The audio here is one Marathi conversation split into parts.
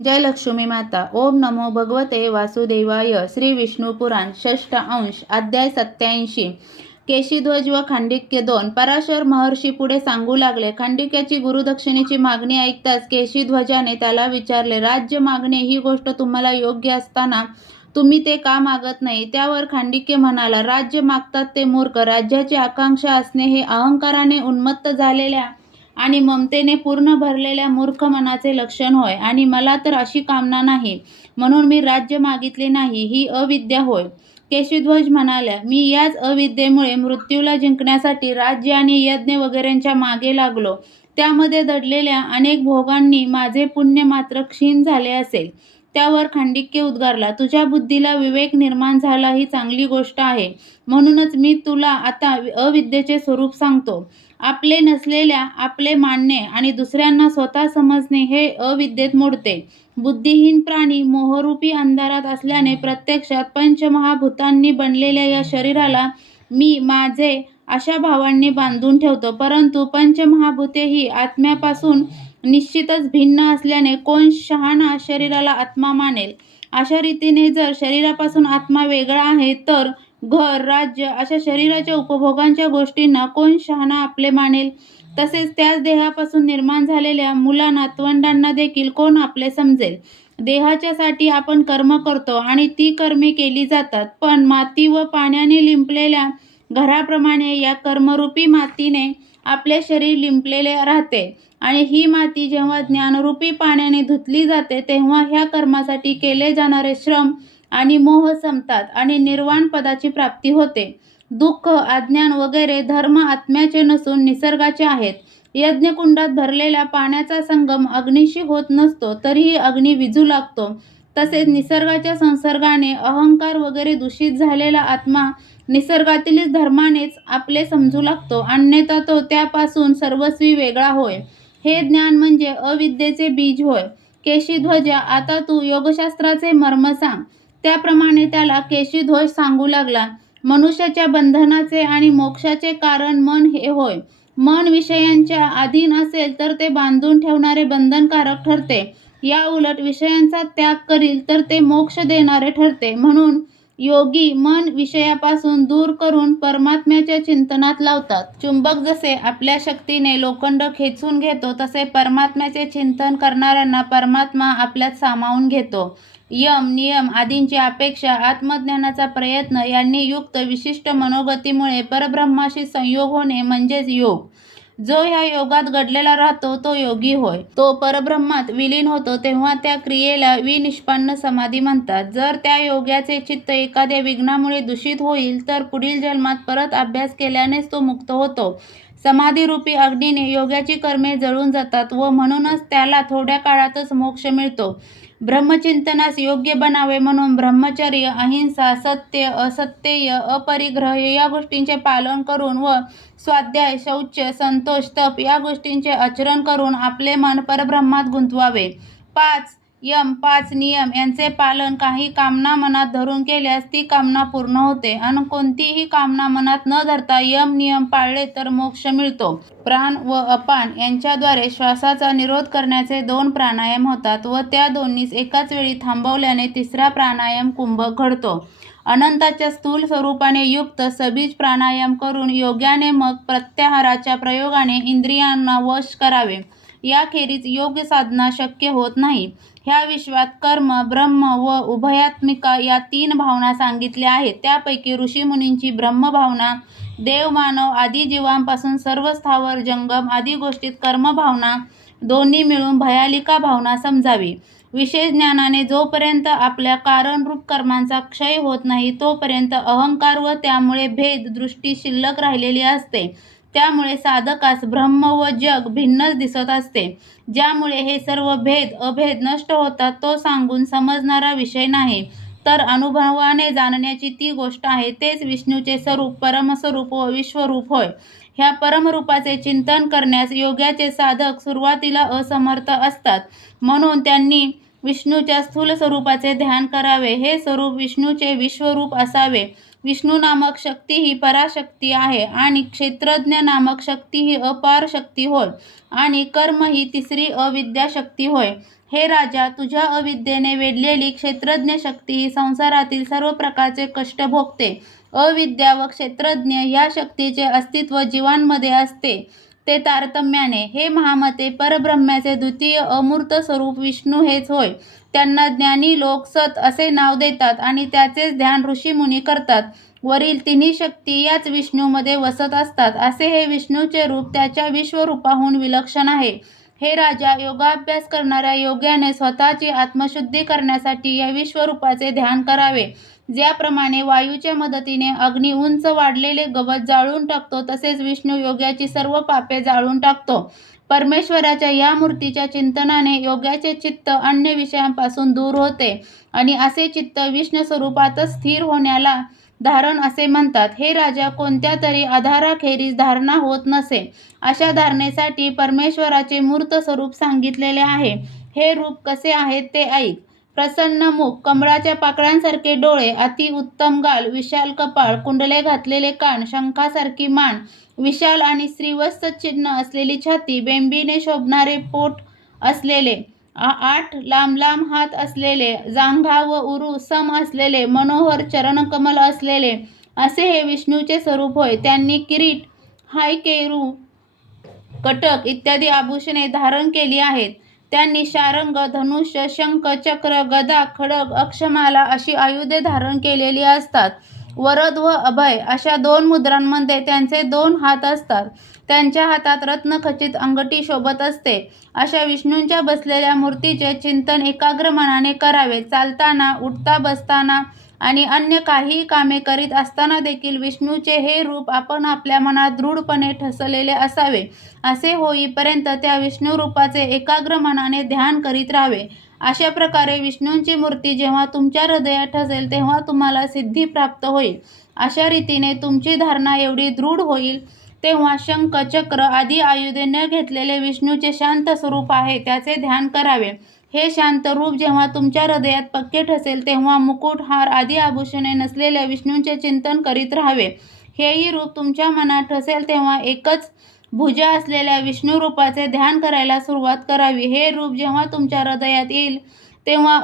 जय लक्ष्मी माता. ओम नमो भगवते वासुदेवाय. श्री विष्णू पुराण षष्ठ अंश अध्याय 87. केशीध्वज व खांडिक्य 2. पराशर महर्षी पुढे सांगू लागले. खांडिक्याची गुरुदक्षिणेची मागणी ऐकताच केशीध्वजाने त्याला विचारले, राज्य मागणे ही गोष्ट तुम्हाला योग्य असताना तुम्ही ते का मागत नाही? त्यावर खांडिक्य म्हणाला, राज्य मागतात ते मूर्ख. राज्याची आकांक्षा असणे हे अहंकाराने उन्मत्त झालेल्या आणि ममतेने पूर्ण भरलेल्या मूर्ख मनाचे लक्षण होय. आणि मला तर अशी कामना नाही, म्हणून मी राज्य मागितले नाही. ही अविद्या होय. केशीध्वज म्हणाल्या, मी याच अविद्येमुळे मृत्यूला जिंकण्यासाठी राज्य आणि यज्ञ वगैरेंच्या मागे लागलो. त्यामध्ये दडलेल्या अनेक भोगांनी माझे पुण्य मात्र क्षीण झाले असेल. त्यावर खांडिक्य उद्गारला, तुझ्या बुद्धीला विवेक निर्माण झाला ही चांगली गोष्ट आहे. म्हणूनच मी तुला आता अविद्येचे स्वरूप सांगतो. आपले नसलेल्या आपले मानणे आणि दुसऱ्यांना स्वतः समजणे हे अविद्येत मोडते. बुद्धिहीन प्राणी मोहरूपी अंधारात असल्याने प्रत्यक्षात पंचमहाभूतांनी बनलेल्या या शरीराला मी माझे अशा भावांनी बांधून ठेवतो. परंतु पंचमहाभूते ही आत्म्यापासून निश्चितच भिन्न असल्याने कोण शहाणा शरीराला आत्मा मानेल? अशा रीतीने जर शरीरापासून आत्मा वेगळा आहे तर घर, राज्य अशा शरीराच्या उपभोगांच्या गोष्टींना कोण शहाणा आपले मानेल? तसेच त्याच देहापासून निर्माण झालेल्या मुला नातवंडांना देखील कोण आपले समजेल? देहाच्या साठी आपण कर्म करतो आणि ती कर्मे केली जातात, पण माती व पाण्याने लिंपलेल्या घराप्रमाणे या कर्मरूपी मातीने आपले शरीर लिंपलेले राहते आणि ही माती जेव्हा ज्ञानरूपी पाण्याने धुतली जाते तेव्हा ह्या कर्मासाठी केले जाणारे श्रम आणि मोह संपतात आणि निर्वाण पदाची प्राप्ती होते. दुःख, अज्ञान वगैरे धर्म आत्म्याचे नसून निसर्गाचे आहेत. यज्ञकुंडात भरलेल्या पाण्याचा संगम अग्नीशी होत नसतो, तरीही अग्नी विझू लागतो. तसेच निसर्गाच्या संसर्गाने अहंकार वगैरे दूषित झालेला आत्मा निसर्गातीलच धर्मानेच आपले समजू लागतो, अन्यथा तो त्यापासून सर्वस्वी वेगळा होय. हे ज्ञान म्हणजे अविद्येचे बीज होय. केशीध्वजा, आता तू योगशास्त्राचे मर्म सांग. त्याप्रमाणे त्याला केशीध्वज सांगू लागला, मनुष्याच्या बंधनाचे आणि मोक्षाचे कारण मन हे होय. मन विषयांच्या अधीन असेल तर ते बांधून ठेवणारे बंधनकारक ठरते. या उलट विषयांचा त्याग करील तर ते मोक्ष देणारे ठरते. म्हणून योगी मन विषयापासून दूर करून परमात्म्याच्या चिंतनात लावतात. चुंबक जसे आपल्या शक्तीने लोखंड खेचून घेतो, तसे परमात्म्याचे चिंतन करणाऱ्यांना परमात्मा आपल्यात सामावून घेतो. यम, नियम आदींची अपेक्षा, आत्मज्ञानाचा प्रयत्न यांनी युक्त विशिष्ट मनोगतीमुळे परब्रह्माशी संयोग होणे म्हणजेच योग. जो ह्या योगात घडलेला राहतो तो योगी होय. तो परब्रह्मात विलीन होतो तेव्हा त्या क्रियेला विनिष्पन्न समाधी म्हणतात. जर त्या योग्याचे चित्त एखाद्या विघ्नामुळे दूषित होईल तर पुढील जन्मात परत अभ्यास केल्यानेच तो मुक्त होतो. समाधीरूपी अग्नीने योग्याची कर्मे जळून जातात व म्हणूनच त्याला थोड्या काळातच मोक्ष मिळतो. ब्रह्मचिंतनास योग्य बनावे म्हणून ब्रह्मचर्य, अहिंसा, सत्य, असत्यय, अपरिग्रह या गोष्टींचे पालन करून व स्वाध्याय, शौच, संतोष, तप या गोष्टींचे आचरण करून आपले मन परब्रह्मात गुंतवावे. 5 यम 5 नियम यांचे पालन काही कामना मनात धरून केल्यास ती कामना पूर्ण होते आणि कोणतीही कामना मनात न धरता यम नियम पाळले तर मोक्ष मिळतो. प्राण व अपान यांच्याद्वारे श्वासाचा निरोध करण्याचे 2 प्राणायाम होतात व त्या दोन्हीस एकाच वेळी थांबवल्याने तिसरा प्राणायाम कुंभक घडतो. अनंताच्या स्थूल स्वरूपाने युक्त सबीज प्राणायाम करून योग्याने मग प्रत्याहाराच्या प्रयोगाने इंद्रियांना वश करावे. याखेरीज योग्य साधना शक्य होत नाही. ह्या विश्वात कर्म, ब्रह्म व उभयात्मिका या 3 भावना सांगितल्या आहेत. त्यापैकी ऋषीमुनींची ब्रह्मभावना, देव, मानव आदी जीवांपासून सर्व स्थावर जंगम आदी गोष्टीत कर्मभावना दोन्ही मिळून भयालिका भावना समजावी. विशेष ज्ञानाने जोपर्यंत आपल्या कारणरूप कर्मांचा क्षय होत नाही तोपर्यंत अहंकार व त्यामुळे भेद दृष्टी शिल्लक राहिलेली असते. त्यामुळे साधकास ब्रह्म व जग भिन्नच दिसत असते. ज्यामुळे हे सर्व भेद अभेद नष्ट होतात तो सांगून समजणारा विषय नाही, तर अनुभवाने जाणण्याची ती गोष्ट आहे. तेच विष्णूचे स्वरूप, परमस्वरूप व विश्वरूप होय. ह्या परमरूपाचे चिंतन करण्यास योग्याचे साधक सुरुवातीला असमर्थ असतात, म्हणून त्यांनी विष्णूच्या स्थूल स्वरूपाचे ध्यान करावे. हे स्वरूप विष्णूचे विश्वरूप असावे. विष्णू नामक शक्ती ही पराशक्ती आहे आणि क्षेत्रज्ञ नामक शक्ती ही अपार शक्ती होय आणि कर्म ही तिसरी अविद्या शक्ती होय. हे राजा, तुझ्या अविद्येने वेढलेली क्षेत्रज्ञ शक्ती ही संसारातील सर्व प्रकारचे कष्ट भोगते. अविद्या व क्षेत्रज्ञ या शक्तीचे अस्तित्व जीवांमध्ये असते ते तारतम्याने. हे महामते, परब्रह्माचे द्वितीय अमूर्त स्वरूप विष्णू हेच होय. त्यांना ज्ञानी लोक सत असे नाव देतात आणि त्याचेच ध्यान ऋषीमुनी करतात. वरील तिन्ही शक्ती याच विष्णूमध्ये वसत असतात. असे हे विष्णूचे रूप त्याच्या विश्वरूपाहून विलक्षण आहे. हे राजा, योगाभ्यास करणाऱ्या योग्याने स्वतःची आत्मशुद्धी करण्यासाठी या विश्वरूपाचे ध्यान करावे. ज्याप्रमाणे वायूच्या मदतीने अग्नी उंच वाढलेले गवत जाळून टाकतो, तसेच विष्णू योग्याची सर्व पापे जाळून टाकतो. परमेश्वराच्या या मूर्तीच्या चिंतनाने योग्याचे चित्त अन्य विषयांपासून दूर होते आणि असे चित्त विष्णू स्वरूपातच स्थिर होण्याला धारण असे म्हणतात. हे राजा, कोणत्या तरी आधाराखेरीज धारणा होत नसे. अशा धारणेसाठी परमेश्वराचे मूर्त स्वरूप सांगितलेले आहे. हे रूप कसे आहे ते ऐक. प्रसन्न मुख, कमळाच्या पाकळ्यांसारखे डोळे, अति उत्तम गाल, विशाल कपाळ, कुंडले घातलेले कान, शंखासारखी मान, विशाल आणि श्रीवत्स चिन्ह असलेली छाती, बेंबीने शोभणारे पोट असलेले, 8 लांब लांब हात असलेले, जांघा व उरू सम असलेले, मनोहर चरणकमल असलेले, असे हे विष्णूचे स्वरूप होय. त्यांनी किरीट, हायकेरू, कटक इत्यादी आभूषणे धारण केली आहेत. त्यांनी शारंग, धनुष्य, शंख, चक्र, गदा, खड्ग, अक्षमाला अशी आयुधे धारण केलेली असतात. वरद व अभय अशा 2 मुद्रांमध्ये त्यांचे 2 हात असतात. त्यांच्या हातात रत्नखचित अंगठी शोभत असते. अशा विष्णूंच्या बसलेल्या मूर्तीचे चिंतन एकाग्र मनाने करावे. चालताना, उठता बसताना आणि अन्य काहीही कामे करीत असताना देखील विष्णूचे हे रूप आपण आपल्या मनात दृढपणे ठसलेले असावे. असे होईपर्यंत त्या विष्णू रूपाचे एकाग्र मनाने ध्यान करीत राहावे. अशा प्रकारे विष्णूंची मूर्ती जेव्हा तुमच्या हृदयात ठसेल तेव्हा तुम्हाला सिद्धी प्राप्त होईल. अशा रीतीने तुमची धारणा एवढी दृढ होईल तेव्हा शंख, चक्र आदी आयुधे न घेतलेले विष्णूचे शांत स्वरूप आहे त्याचे ध्यान करावे. हे शांत रूप जेव्हा तुमच्या हृदयात पक्के ठसेल तेव्हा मुकुट, हार आदी आभूषणे नसलेल्या विष्णूंचे चिंतन करीत राहावे. हेही रूप तुमच्या मनात ठसेल तेव्हा एकच भुजा असलेल्या विष्णू रूपाचे ध्यान करायला सुरुवात करावी. हे रूप जेव्हा तुमच्या हृदयात येईल तेव्हा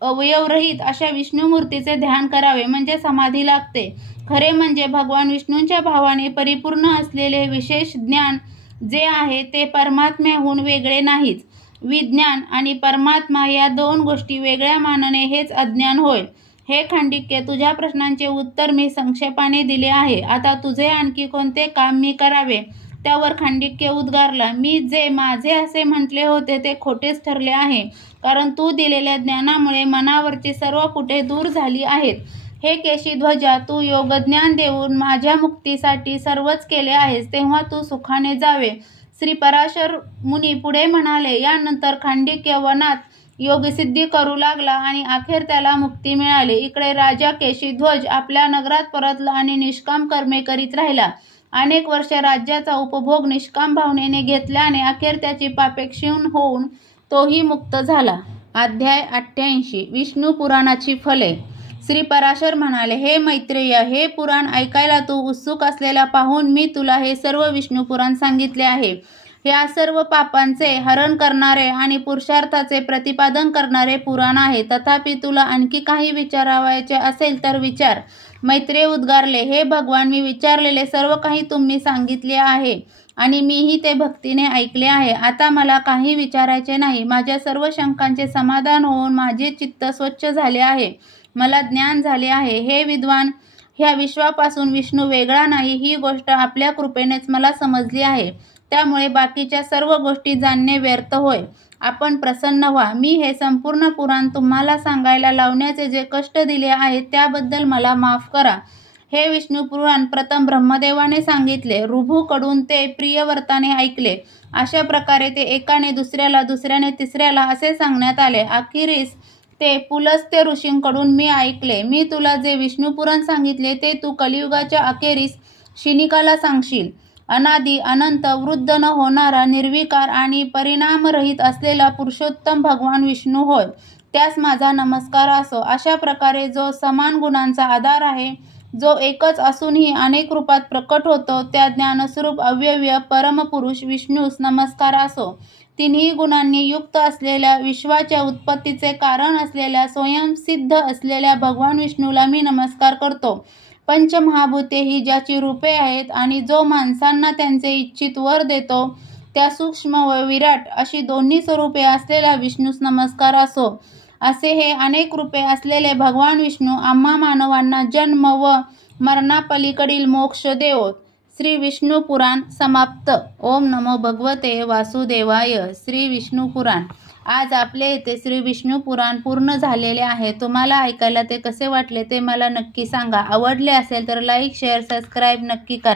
अवयवरहित अशा विष्णू मूर्तीचे ध्यान करावे, म्हणजे समाधी लागते. खरे म्हणजे भगवान विष्णूंच्या भावाने परिपूर्ण असलेले विशेष ज्ञान जे आहे ते परमात्म्याहून वेगळे नाहीच. विज्ञान आणि परमात्मा या 2 गोष्टी वेगळ्या मानणे हेच अज्ञान होय. हे खांडिक्य, तुझ्या प्रश्नांचे उत्तर मी संक्षेपाने दिले आहे. आता तुझे आणखी कोणते काम मी करावे? त्यावर खांडिक्य उद्गारला, मी जे माझे असे म्हटले होते ते खोटेच ठरले आहे, कारण तू दिलेल्या ज्ञानामुळे मनावरची सर्व पुटे दूर झाली आहेत. हे केशीध्वजा, तू योगज्ञान देऊन माझ्या मुक्तीसाठी सर्वच केले आहेस, तेव्हा तू सुखाने जावे. श्री पराशर मुनी पुढे म्हणाले, यानंतर खांडिक्य वनात योगसिद्धी करू लागला आणि अखेर त्याला मुक्ती मिळाली. इकडे राजा केशीध्वज आपल्या नगरात परतला आणि निष्काम कर्मे करीत राहिला. अनेक वर्षे राज्याचा उपभोग निष्काम भावनेने घेतल्याने अखेर त्याची पापे क्षीण होऊन तोही मुक्त झाला. अध्याय 88. विष्णू पुराणाची फले. श्री पराशर म्हणाले, हे मैत्रेय, हे पुराण ऐकायला तू उत्सुक असलेला पाहून मी तुला हे सर्व विष्णू पुराण सांगितले आहे. या सर्व पापांचे हरण करणारे आणि पुरुषार्थाचे प्रतिपादन करणारे पुराण आहे. तथापि तुला आणखी काही विचारावयाचे असेल तर विचार. मैत्रेय उद्गारले, हे भगवान, मी विचारलेले सर्व काही तुम्ही सांगितले आहे आणि मीही ते भक्तीने ऐकले आहे. आता मला काही विचारायचे नाही. माझ्या सर्व शंकांचे समाधान होऊन माझे चित्त स्वच्छ झाले आहे. मला ज्ञान झाले आहे. हे विद्वान, ह्या विश्वापासून विष्णू वेगळा नाही ही गोष्ट आपल्या कृपेनेच मला समजली आहे. त्यामुळे बाकीच्या सर्व गोष्टी जाणणे व्यर्थ होय. आपण प्रसन्न व्हा. मी हे संपूर्ण पुराण तुम्हाला सांगायला लावण्याचे जे कष्ट दिले आहेत त्याबद्दल मला माफ करा. हे विष्णू पुराण प्रथम ब्रह्मदेवाने सांगितले. ऋभूकडून ते प्रियव्रताने ऐकले. अशा प्रकारे ते एकाने दुसऱ्याला, दुसऱ्याने तिसऱ्याला असे सांगण्यात आले. अखेरीस ते पुलस्त्य ऋषींकडून मी ऐकले. मी तुला जे विष्णू पुराण सांगितले ते तू कलियुगाच्या अखेरीस शिनिकाला सांगशील. अनादि अनंत, वृद्ध न होणारा, निर्विकार आणि परिणामरहित असलेला पुरुषोत्तम भगवान विष्णू होय. त्यास माझा नमस्कार असो. अशा प्रकारे जो समान गुणांचा आधार आहे, जो एकच असूनही अनेक रूपात प्रकट होतो, त्या ज्ञानस्वरूप अव्यय परमपुरुष विष्णूस नमस्कार असो. तिन्ही गुणांनी युक्त असलेल्या, विश्वाच्या उत्पत्तीचे कारण असलेल्या, स्वयंसिद्ध असलेल्या भगवान विष्णूला मी नमस्कार करतो. पंचमहाभूते ही ज्याची रूपे आहेत आणि जो माणसांना त्यांचे इच्छित वर देतो, त्या सूक्ष्म व विराट अशी दोन्ही स्वरूपे असलेल्या विष्णूस नमस्कार असो. असे हे अनेक रूपे असलेले भगवान विष्णू आम्हा मानवांना जन्म व मरणापलीकडील मोक्ष देवोत. श्री विष्णू पुराण समाप्त. ओम नमो भगवते वासुदेवाय. श्री विष्णू पुराण. आज आपल्या इथे श्री विष्णू पुराण पूर्ण झालेले आहे. तुम्हाला ऐकायला ते कसे वाटले ते मला नक्की सांगा. आवडले असेल तर लाईक, शेअर, सबस्क्राईब नक्की करा.